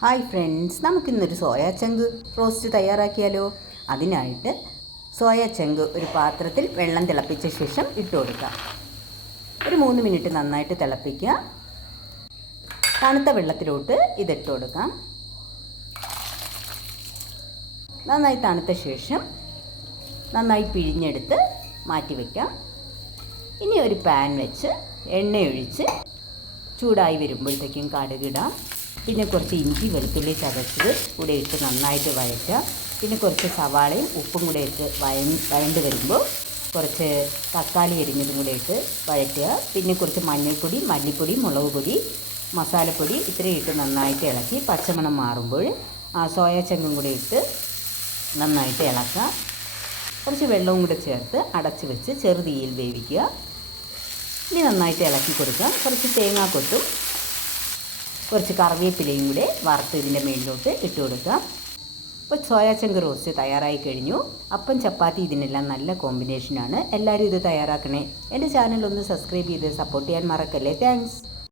Hi friends നമുക്കിന്നൊരു soya chunk roast തയ്യാറാക്കിയാലോ? അതിനായിട്ട് സോയാ ചങ്ക് ഒരു പാത്രത്തിൽ വെള്ളം തിളപ്പിച്ച ശേഷം ഇട്ട് കൊടുക്കാം. ഒരു മൂന്ന് മിനിറ്റ് നന്നായിട്ട് തിളപ്പിക്കുക. തണുത്ത വെള്ളത്തിലോട്ട് ഇതിട്ട് കൊടുക്കാം. നന്നായി തണുത്ത ശേഷം നന്നായി പിഴിഞ്ഞെടുത്ത് മാറ്റി വയ്ക്കാം ഇനി ഒരു പാൻ വെച്ച് എണ്ണയൊഴിച്ച് ചൂടായി വരുമ്പോഴത്തേക്കും കടുകിടാം. പിന്നെ കുറച്ച് ഇഞ്ചി വെളുത്തുള്ളി ചതച്ചത് കൂടെ ഇട്ട് നന്നായിട്ട് വഴറ്റുക. പിന്നെ കുറച്ച് സവാളയും ഉപ്പും കൂടെ ഇട്ട് വയ വഴണ്ട് വരുമ്പോൾ കുറച്ച് തക്കാളി എരിഞ്ഞതും കൂടെ ഇട്ട് വഴറ്റുക. പിന്നെ കുറച്ച് മഞ്ഞൾപ്പൊടി മല്ലിപ്പൊടി മുളക് പൊടി മസാലപ്പൊടി ഇത്രയും ഇട്ട് നന്നായിട്ട് ഇളക്കി പച്ചമണം മാറുമ്പോൾ ആ സോയാ ചങ്കും കൂടെ ഇട്ട് നന്നായിട്ട് ഇളക്കുക. കുറച്ച് വെള്ളവും കൂടെ ചേർത്ത് അടച്ച് വെച്ച് ചെറുതീയിൽ വേവിക്കുക. ഇനി നന്നായിട്ട് ഇളക്കി കൊടുക്കുക കുറച്ച് തേങ്ങാക്കൊത്തും കുറച്ച് കറിവേപ്പിലയും കൂടെ വറുത്ത് ഇതിന്റെ മേലിലോട്ട് ഇട്ട് കൊടുക്കുക. ഇപ്പോൾ സോയാ ചങ്ക് റോസ്റ്റ് തയ്യാറായി കഴിഞ്ഞു. അപ്പം ചപ്പാത്തി ഇതിനെല്ലാം നല്ല കോമ്പിനേഷനാണ്. എല്ലാവരും ഇത് തയ്യാറാക്കണേ. എന്റെ ചാനൽ ഒന്ന് സബ്സ്ക്രൈബ് ചെയ്ത് സപ്പോർട്ട് ചെയ്യാൻ മറക്കല്ലേ? താങ്ക്സ്.